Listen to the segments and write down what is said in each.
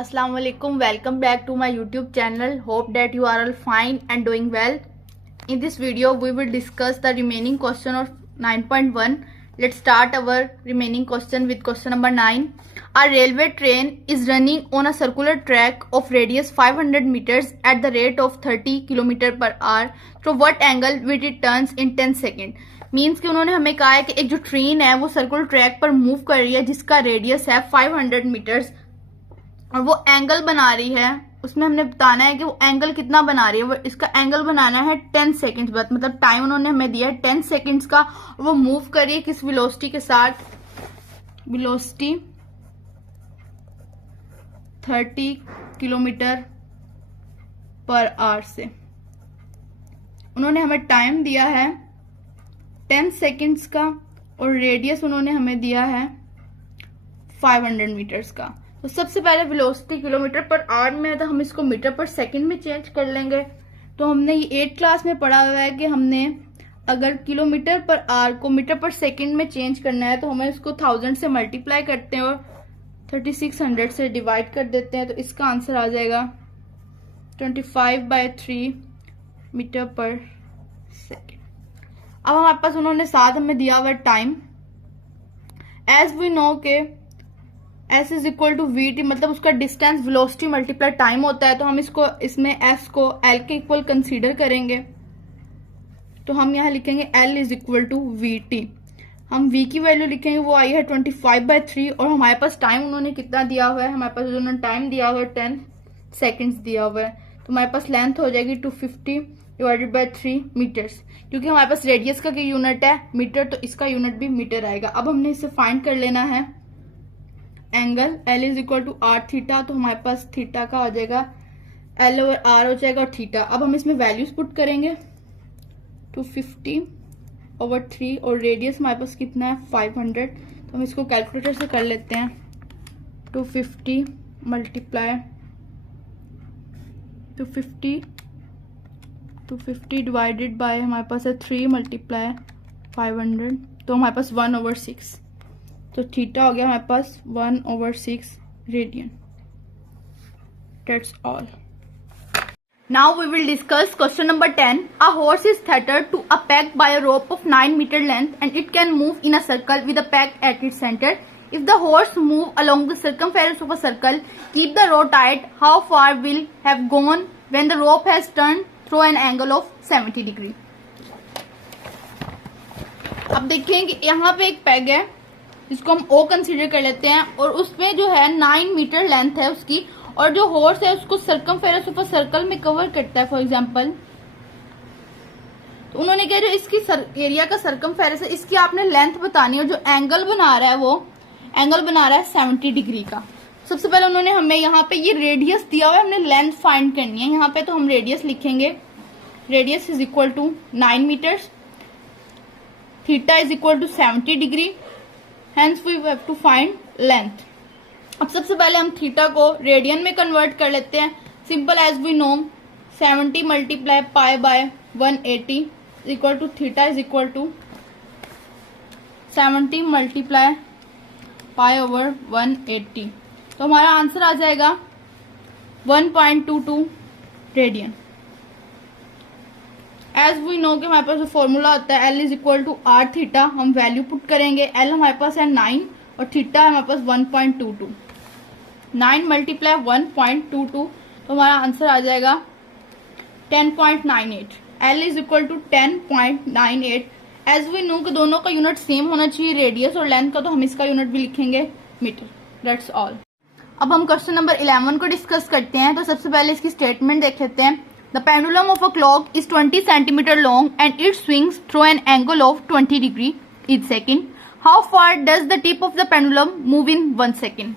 Assalamualaikum. Welcome back to my YouTube channel. Hope that you are all fine and doing well. In this video, we will discuss the remaining question of 9.1. Let's start our remaining question with question number 9. A railway train is running on a circular track of radius 500 meters at the rate of 30 km per hour. Through what angle will it turns in 10 seconds? Means कि उन्होंने हमें कहा है कि एक जो train है वो सर्कुलर ट्रैक पर मूव कर रही है जिसका रेडियस है 500 मीटर्स और वो एंगल बना रही है। उसमें हमने बताना है कि वो एंगल कितना बना रही है। वो इसका एंगल बनाना है 10 सेकेंड्स बाद, मतलब टाइम उन्होंने हमें दिया है 10 सेकेंड्स का। वो मूव कर रही है किस वेलोसिटी के साथ? वेलोसिटी 30 किलोमीटर पर आवर से। उन्होंने हमें टाइम दिया है 10 सेकेंड्स का और रेडियस उन्होंने हमें दिया है 500 मीटर्स का। तो सबसे पहले वेलोसिटी किलोमीटर पर आवर में है तो हम इसको मीटर पर सेकंड में चेंज कर लेंगे। तो हमने ये 8th क्लास में पढ़ा हुआ है कि हमने अगर किलोमीटर पर आवर को मीटर पर सेकंड में चेंज करना है तो हमें इसको 1000 से मल्टीप्लाई करते हैं और 3600 से डिवाइड कर देते हैं। तो इसका आंसर आ जाएगा 25/3 मीटर पर सेकेंड। अब हमारे पास उन्होंने साथ हमें दिया हुआ टाइम। एज वी नो के S is equal to VT, मतलब उसका डिस्टेंस वेलोसिटी मल्टीप्लाई टाइम होता है। तो हम इसमें S को L के इक्वल कंसीडर करेंगे। तो हम यहाँ लिखेंगे L is equal to VT। हम V की वैल्यू लिखेंगे, वो आई है 25/3 और हमारे पास टाइम उन्होंने कितना दिया हुआ है? हमारे पास उन्होंने टाइम दिया हुआ है 10 सेकेंड्स दिया हुआ है। तो हमारे पास लेंथ हो जाएगी 250 डिवाइडेड बाय 3 मीटर्स। क्योंकि हमारे पास रेडियस का यूनिट है मीटर, तो इसका यूनिट भी मीटर आएगा। अब हमने इसे फाइंड कर लेना है angle L is equal to R theta. तो हमारे पास थीटा का हो जाएगा L ओवर R हो जाएगा और थीटा। अब हम इसमें वैल्यूज पुट करेंगे 250/3 और रेडियस हमारे पास कितना है 500। तो हम इसको कैलकुलेटर से कर लेते हैं। 250 मल्टीप्लाई 250 डिवाइडेड बाय हमारे पास है 3 मल्टीप्लाई 500, तो हमारे पास 1/6। तो थीटा हो गया हमारे पास 1/6 radian. That's all. Now we will discuss question number 10. A horse is tethered to a peg by a rope of 9 meter length and it can move in a circle with a peg at its center. If the horse move along the circumference of a circle, keep the rope tight. How far will have gone when the rope has turned through an angle of 70 degree? अब देखें कि यहाँ पे एक peg है जिसको हम O consider कर लेते हैं और उसमें जो है 9 मीटर लेंथ है उसकी, और जो हॉर्स है उसको सर्कमफेरेंस ऑफ अ सर्कल में कवर करता है। फॉर एग्जांपल, तो उन्होंने कहा जो इसकी एरिया का सर्कमफेरेंस है इसकी आपने लेंथ बतानी है और जो एंगल बना रहा है वो एंगल बना रहा है 70 डिग्री का। सबसे पहले उन्होंने हमें यहाँ पे ये रेडियस दिया हुआ है, हमने लेंथ फाइंड करनी है यहाँ पे। तो हम रेडियस लिखेंगे, radius is equal to 9 metres, theta is equal to 70 degree, hence we have to find length. अब सबसे पहले हम थीटा को रेडियन में कन्वर्ट कर लेते हैं। Simple as we know 70 multiply pi by 180 equal to theta is equal to 70 multiply pi over 180। तो हमारा आंसर आ जाएगा 1.22 रेडियन। एज वी नो कि हमारे पास जो फॉर्मूला होता है L is equal to R theta, हम वैल्यू पुट करेंगे। L हमारे पास है 9 और थीटा हमारे पास 1.22। 9 मल्टीप्लाई 1.22 तो हमारा आंसर आ जाएगा 10.98। L is equal to 10.98। As we know कि दोनों का यूनिट सेम होना चाहिए रेडियस और लेंथ का, तो हम इसका यूनिट भी लिखेंगे मीटर। That's all. अब हम क्वेश्चन नंबर 11 को डिस्कस करते हैं। तो सबसे पहले इसकी स्टेटमेंट देख लेते हैं। The pendulum of a clock is 20 centimeter long and it swings through an angle of 20 degree each second. How far does the tip of the pendulum move in 1 second?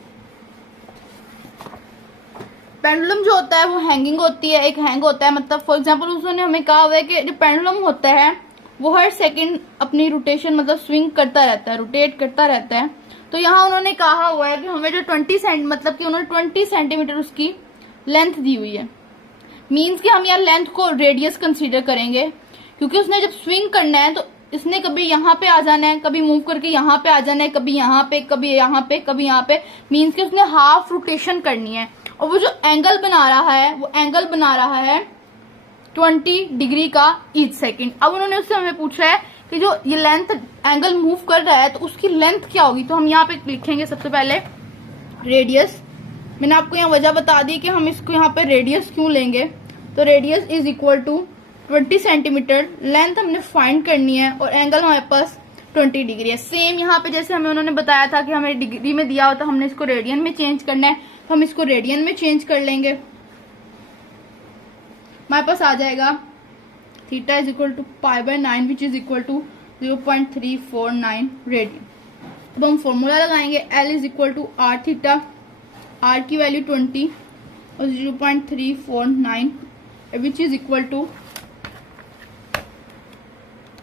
Pendulum जो होता है वो hanging होती है, एक hang होता है। मतलब फॉर एग्जांपल उन्होंने हमें कहा हुआ है कि जो पेंडुलम होता है वो हर सेकंड अपनी रोटेशन मतलब स्विंग करता रहता है, रोटेट करता रहता है। तो यहाँ उन्होंने कहा हुआ है कि हमें जो 20 सेंटीमीटर उसकी लेंथ दी हुई है। मीन्स कि हम यहाँ लेंथ को रेडियस कंसीडर करेंगे क्योंकि उसने जब स्विंग करना है तो इसने कभी यहाँ पे आ जाना है, कभी मूव करके यहाँ पे आ जाना है, कभी यहाँ पे, कभी यहाँ पे, कभी यहाँ पे। मीन्स कि उसने हाफ रोटेशन करनी है और वो जो एंगल बना रहा है वो एंगल बना रहा है 20 डिग्री का ईच सेकेंड। अब उन्होंने उससे हमें पूछा है कि जो ये लेंथ एंगल मूव कर रहा है तो उसकी लेंथ क्या होगी। तो हम यहाँ पे लिखेंगे सबसे पहले रेडियस। मैंने आपको यहाँ वजह बता दी कि हम इसको यहाँ पे रेडियस क्यों लेंगे। तो radius is equal to 20 centimetre, length हमने फाइंड करनी है और एंगल हमारे पास 20 डिग्री है। सेम यहाँ पे जैसे हमें उन्होंने बताया था कि हमें डिग्री में दिया होता, हमने इसको रेडियन में चेंज करना है, तो हम इसको रेडियन में चेंज कर लेंगे। हमारे पास आ जाएगा theta is equal to π/9 which is equal to 0.349 radian. अब हम फॉर्मूला लगाएंगे, L is equal to R theta, R की वैल्यू 20 और 0.349 which is equal to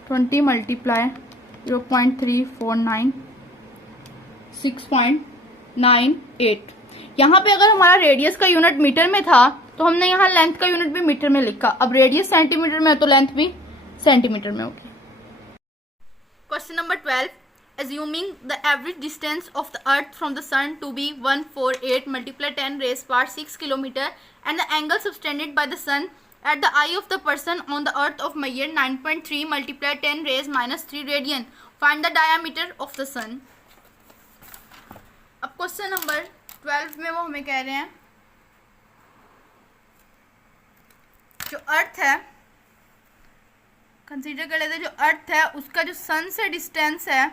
20 multiply 0.349 6.98। यहाँ पे अगर हमारा रेडियस का यूनिट मीटर में था तो हमने यहाँ लेंथ का यूनिट भी मीटर में लिखा। अब रेडियस सेंटीमीटर में है तो लेंथ भी सेंटीमीटर में होगी। Question number 12, assuming the average distance of the earth from the sun to be 148 multiply 10 raised power 6 kilometer and the angle subtended by the sun at the eye of the person on the earth of measure 9.3 multiply 10 raised minus 3 radian, find the diameter of the sun। अब question number 12 में वो हमें कह रहे हैं जो अर्थ है, consider कर लेते हैं, जो अर्थ है उसका जो सन से डिस्टेंस है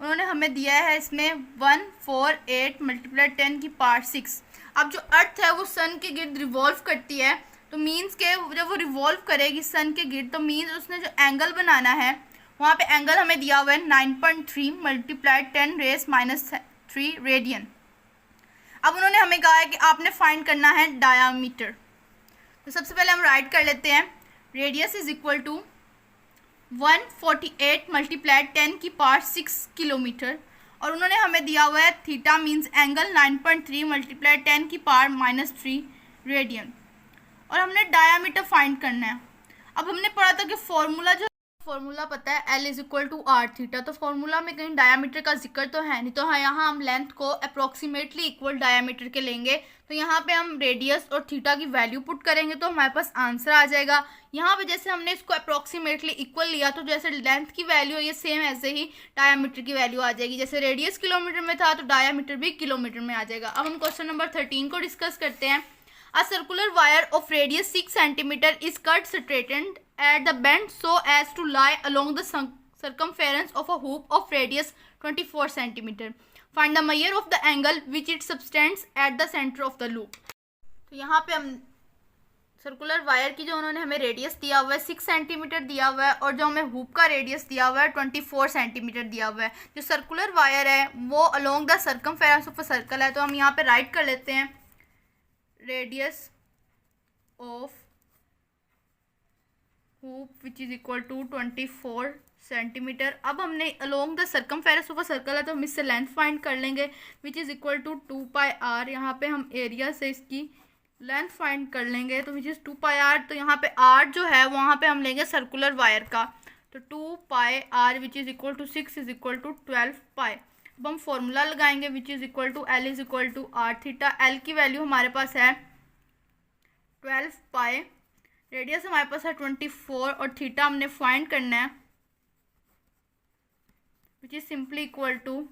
उन्होंने हमें दिया है इसमें 148 मल्टीप्लाई 10 की पावर 6। अब जो अर्थ है वो सन के गिर्द रिवॉल्व करती है, तो मीन्स के जब वो रिवॉल्व करेगी सन के गिर्द तो मीन्स उसने जो एंगल बनाना है वहाँ पे एंगल हमें दिया हुआ है 9.3 मल्टीप्लाई 10 रेस माइनस 3 रेडियन। अब उन्होंने हमें कहा है कि आपने फाइंड करना है डायामीटर। तो सबसे पहले हम राइट कर लेते हैं, radius is equal to 148 multiply 10 की पावर 6 किलोमीटर और उन्होंने हमें दिया हुआ है थीटा मीन्स एंगल 9.3 मल्टीप्लाई 10 की पावर माइनस 3 रेडियन और हमने डायामीटर फाइंड करना है। अब हमने पढ़ा था कि फॉर्मूला पता है L is equal to R theta, तो फॉर्मूला में कहीं डायामीटर का जिक्र तो है नहीं, तो हाँ यहाँ हम लेंथ को अप्रोक्सीमेटली इक्वल डायामीटर के लेंगे। तो यहाँ पे हम रेडियस और थीटा की वैल्यू पुट करेंगे तो हमारे पास आंसर आ जाएगा। यहाँ पे जैसे हमने इसको अप्रोक्सीमेटली इक्वल लिया तो जैसे लेंथ की वैल्यू है ये सेम ऐसे ही डायामीटर की वैल्यू आ जाएगी। जैसे रेडियस किलोमीटर में था तो डायामीटर भी किलोमीटर में आ जाएगा। अब हम क्वेश्चन नंबर 13 को डिस्कस करते हैं। A circular wire of radius 6 cm is cut straightened at the bend so as to lie along the circumference of a hoop of radius 24 cm. Find the measure of the angle which it subtends at the center of the loop. तो यहाँ पे हम circular wire की जो उन्होंने हमें radius दिया हुआ है 6 सेंटीमीटर दिया हुआ है और जो हमें हुप का रेडियस दिया हुआ है 24 सेंटीमीटर दिया हुआ है। जो सर्कुलर वायर है वो along the circumference of a circle है, तो हम यहाँ पे राइट कर लेते हैं radius of hoop which is equal to 24 centimetre. अब हमने along the circumference of a circle है तो हम इससे लेंथ फाइंड कर लेंगे विच इज इक्वल टू 2πr। यहाँ पे हम एरिया से इसकी लेंथ फाइंड कर लेंगे तो विच इज़ 2πr। तो यहाँ पे r जो है वहाँ पे हम लेंगे सर्कुलर वायर का, तो 2πr which is equal to 6 is equal to 12π। अब हम फॉर्मूला लगाएंगे which is equal to L is equal to R theta. L की वैल्यू हमारे पास है 12π, रेडियस हमारे पास है 24 और थीटा हमने फाइंड करना है which is simply equal to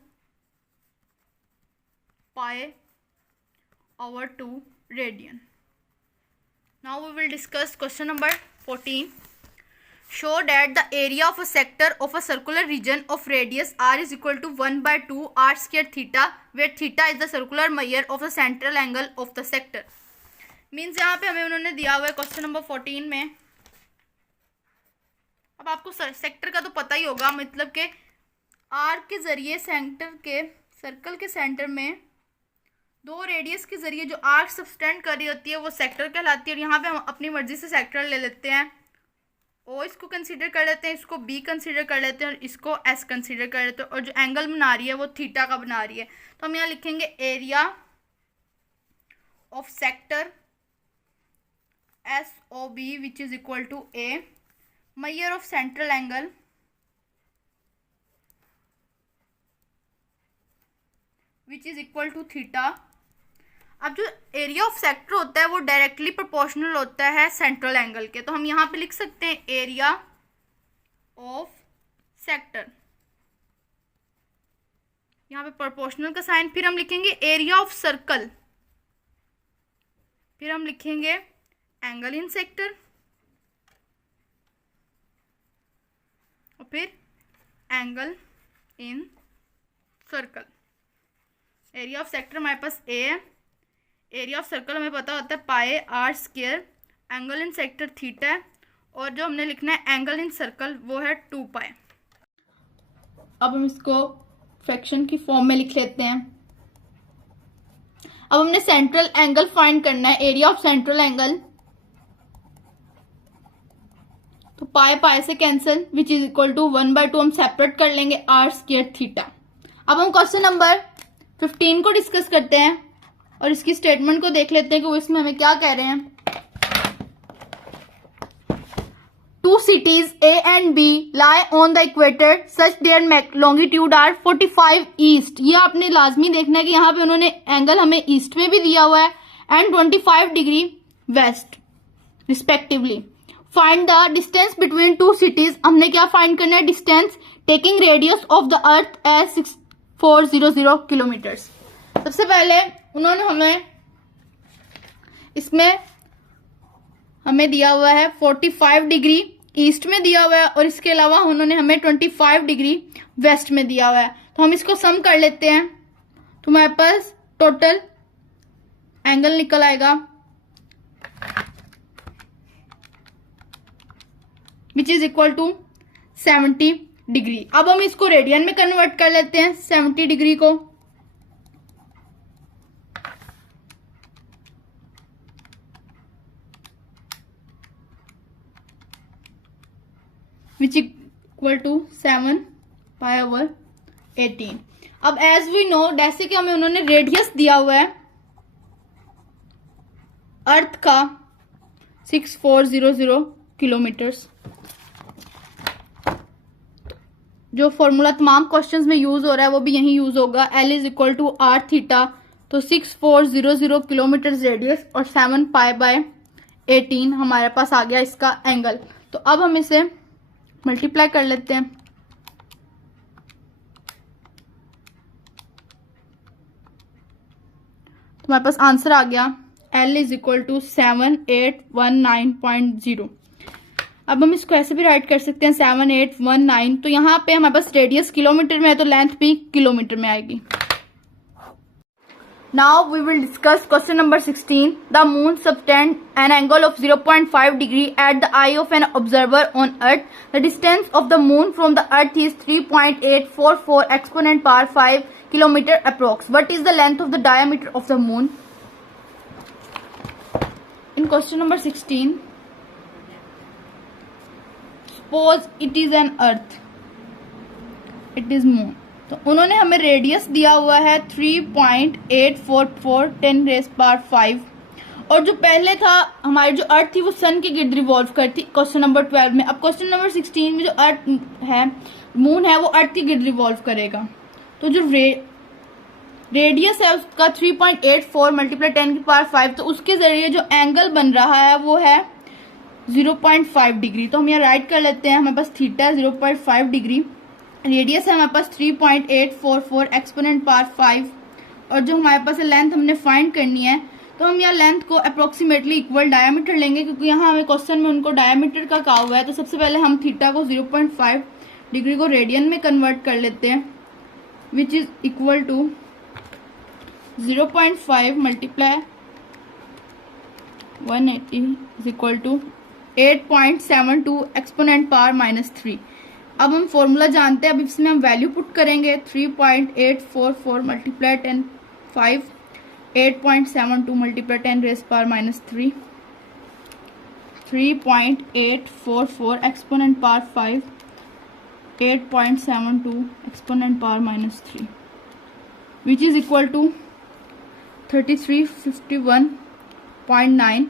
π/2 radian. Now we will discuss question number 14. Show that the area of a sector of a circular region of radius r is equal to 1/2 r square theta, where theta is the circular measure of the central angle of the sector. Means यहाँ पे हमें उन्होंने दिया हुआ है question number 14 में। अब आपको सेक्टर का तो पता ही होगा, मतलब कि आर के ज़रिए सर्कल के सेंटर में दो रेडियस के ज़रिए जो आर्क सबटेंड कर रही होती है वो सेक्टर कहलाती है। और यहाँ पे हम अपनी मर्जी से सेक्टर ले लेते हैं, ओ इसको कंसीडर कर लेते हैं, इसको बी कंसीडर कर लेते हैं और इसको एस कंसीडर कर लेते हैं और जो एंगल बना रही है वो थीटा का बना रही है। तो हम यहाँ लिखेंगे area of sector SOB which is equal to A, measure of central angle which is equal to theta. अब जो एरिया ऑफ सेक्टर होता है वो डायरेक्टली प्रोपोर्शनल होता है सेंट्रल एंगल के, तो हम यहाँ पे लिख सकते हैं एरिया ऑफ सेक्टर, यहाँ पे प्रोपोर्शनल का साइन, फिर हम लिखेंगे एरिया ऑफ सर्कल, फिर हम लिखेंगे एंगल इन सेक्टर, और फिर angle in circle. Area of sector हमारे पास ए है, एरिया ऑफ सर्कल हमें पता होता है pi R square, angle in sector theta है, और जो हमने लिखना है एंगल इन सर्कल वो है 2 पाई। अब हम इसको फ्रैक्शन की फॉर्म में लिख लेते हैं। अब हमने सेंट्रल एंगल फाइंड करना है, एरिया ऑफ सेंट्रल एंगल, तो पाई पाई से cancel, which is equal to 1/2 हम सेपरेट कर लेंगे आर स्क्वायर थीटा। अब हम क्वेश्चन नंबर 15 को डिस्कस करते हैं और इसकी स्टेटमेंट को देख लेते हैं कि वो इसमें हमें क्या कह रहे हैं। Two cities A and B lie on the equator such their longitude are 45 east। ये आपने लाजमी देखना है कि यहाँ पे उन्होंने एंगल हमें ईस्ट में भी दिया हुआ है and 25 degree west respectively. Find the distance between two cities, हमने क्या फाइंड करना है, distance taking radius of the earth as 6400 kilometres. सबसे पहले उन्होंने हमें दिया हुआ है 45 डिग्री ईस्ट में दिया हुआ है और इसके अलावा उन्होंने हमें 25 डिग्री वेस्ट में दिया हुआ है, तो हम इसको सम कर लेते हैं, तो हमारे पास टोटल एंगल निकल आएगा which is equal to 70 degree. अब हम इसको रेडियन में कन्वर्ट कर लेते हैं 70 डिग्री को, विच इक्वल टू 7 पाई/18। अब एज वी नो, जैसे कि हमें उन्होंने रेडियस दिया हुआ है अर्थ का 6400 किलोमीटर्स, जो फॉर्मूला तमाम क्वेश्चंस में यूज हो रहा है वो भी यही यूज होगा, L is equal to R theta, तो 6400 किलोमीटर रेडियस और 7 पाई/18 हमारे पास आ गया इसका एंगल। तो अब हम इसे मल्टीप्लाई कर लेते हैं, तो हमारे पास आंसर आ गया L इज इक्वल टू 7819.0। अब हम इसको ऐसे भी राइट कर सकते हैं 7819, तो यहाँ पे हमारे पास रेडियस किलोमीटर में है तो लेंथ भी किलोमीटर में आएगी। Now we will discuss question number 16. The moon subtends an angle of 0.5 degree at the eye of an observer on Earth. The distance of the moon from the Earth is 3.844 exponent power 5 kilometer approx. What is the length of the diameter of the moon? In question number 16, suppose it is an Earth. It is moon. तो उन्होंने हमें radius दिया हुआ है 3.844 10⁵ और जो पहले था हमारी जो अर्थ थी वो सन के गिर्द रिवॉल्व करती क्वेश्चन नंबर 12 में। अब क्वेश्चन नंबर 16 में जो अर्थ है, मून है, वो अर्थ के गिर्द रिवॉल्व करेगा, तो जो रेडियस है उसका 3.84 × 10⁵, तो उसके जरिए जो एंगल बन रहा है वो है 0.5 डिग्री। तो हम यहाँ राइट कर लेते हैं, हमारे पास थीटा 0.5 डिग्री, रेडियस है हमारे पास 3.844 एक्सपोनेंट पावर 5 और जो हमारे पास लेंथ हमने फाइंड करनी है, तो हम यहाँ लेंथ को अप्रोक्सीमेटली इक्वल डायमीटर लेंगे क्योंकि यहाँ हमें क्वेश्चन में उनको डायमीटर का कहा हुआ है। तो सबसे पहले हम थीटा को 0.5 डिग्री को रेडियन में कन्वर्ट कर लेते हैं, which is equal to 0.5 multiply 180 is equal to 8.72 exponent power -3। अब हम फॉर्मूला जानते हैं, अब इसमें हम वैल्यू पुट करेंगे 3.844 multiply 10⁵, 8.72 multiply 10⁻³ 3.844 exponent power 5, 8.72 exponent power -3 which is equal to 3351.9।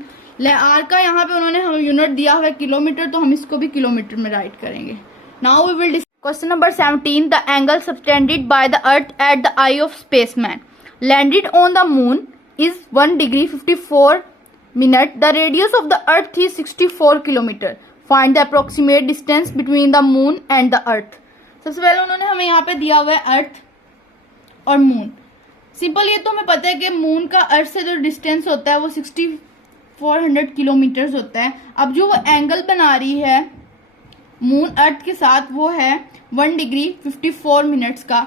R का यहाँ पे उन्होंने हमें यूनिट दिया हुआ है किलोमीटर, तो हम इसको भी किलोमीटर में राइट करेंगे। Now we will discuss question number 17. The angle subtended by the Earth at the eye of spaceman landed on the moon is 1 degree 54 minute. The radius of the earth is 64 kilometer. Find the approximate distance between the moon and the earth. सबसे पहले उन्होंने हमें यहाँ पे दिया हुआ है अर्थ और मून. सिंपल, ये तो हमें पता है कि मून का अर्थ से जो डिस्टेंस होता है वो 6400 किलोमीटर होता है. अब जो वो एंगल बना रही है मून अर्थ के साथ वो है 1 डिग्री 54 मिनट्स का.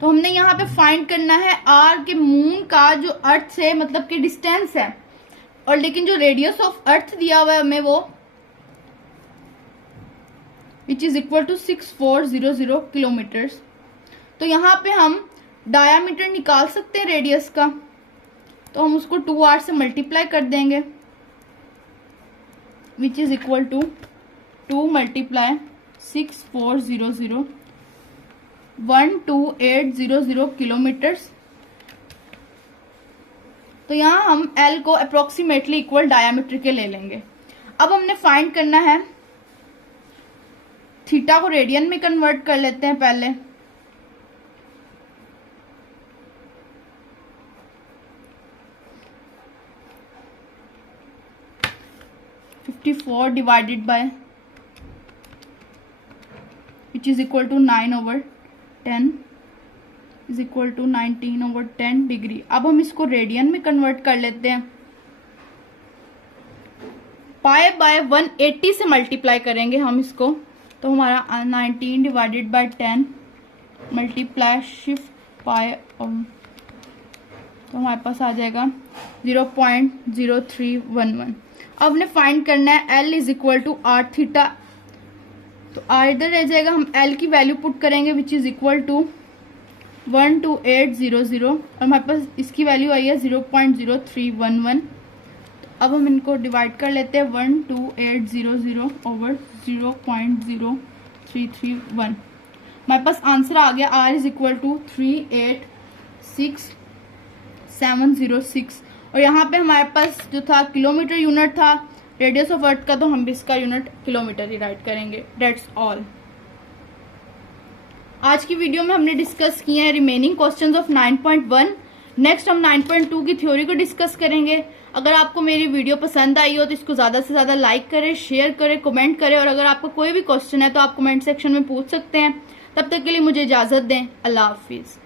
तो हमने यहाँ पे फाइंड करना है आर के मून का जो अर्थ से मतलब कि डिस्टेंस है, और लेकिन जो रेडियस ऑफ अर्थ दिया हुआ है हमें वो which is equal to 6400 kilometres. तो यहाँ पे हम डायामीटर निकाल सकते हैं रेडियस का, तो हम उसको 2r से मल्टीप्लाई कर देंगे which is equal to 2 multiply 6400 12800 kilometres. तो यहाँ हम L को अप्रोक्सीमेटली इक्वल डायामीटर के ले लेंगे. अब हमने फाइंड करना है थीटा को रेडियन में कन्वर्ट कर लेते हैं पहले. Divided by which is equal to 9/10 is equal to 19/10 degree. अब हम इसको रेडियन में कन्वर्ट कर लेते हैं. पाई बाय 180 से मल्टीप्लाई करेंगे हम इसको, तो हमारा 19 डिवाइडेड बाय 10 मल्टीप्लाई शिफ्ट पाई, तो हमारे पास आ जाएगा 0.0311. अब हमने फाइंड करना है L is equal to R theta. तो आर इधर रह जाएगा, हम L की वैल्यू पुट करेंगे विच इज इक्वल टू 12800 और हमारे पास इसकी वैल्यू आई है 0.0311. अब हम इनको डिवाइड कर लेते हैं 12800 ओवर 0.0331. हमारे पास आंसर आ गया R इज इक्वल टू 386,706. और यहाँ पे हमारे पास जो था किलोमीटर यूनिट था रेडियस ऑफ अर्थ का, तो हम भी इसका यूनिट किलोमीटर ही राइट करेंगे. That's all. आज की वीडियो में हमने डिस्कस किए हैं रिमेनिंग क्वेश्चंस ऑफ 9.1. नेक्स्ट हम 9.2 की थ्योरी को डिस्कस करेंगे. अगर आपको मेरी वीडियो पसंद आई हो तो इसको ज़्यादा से ज़्यादा लाइक करें, शेयर करें, कमेंट करें, और अगर आपका कोई भी क्वेश्चन है तो आप कमेंट सेक्शन में पूछ सकते हैं. तब तक के लिए मुझे इजाज़त दें. अल्लाह हाफिज़.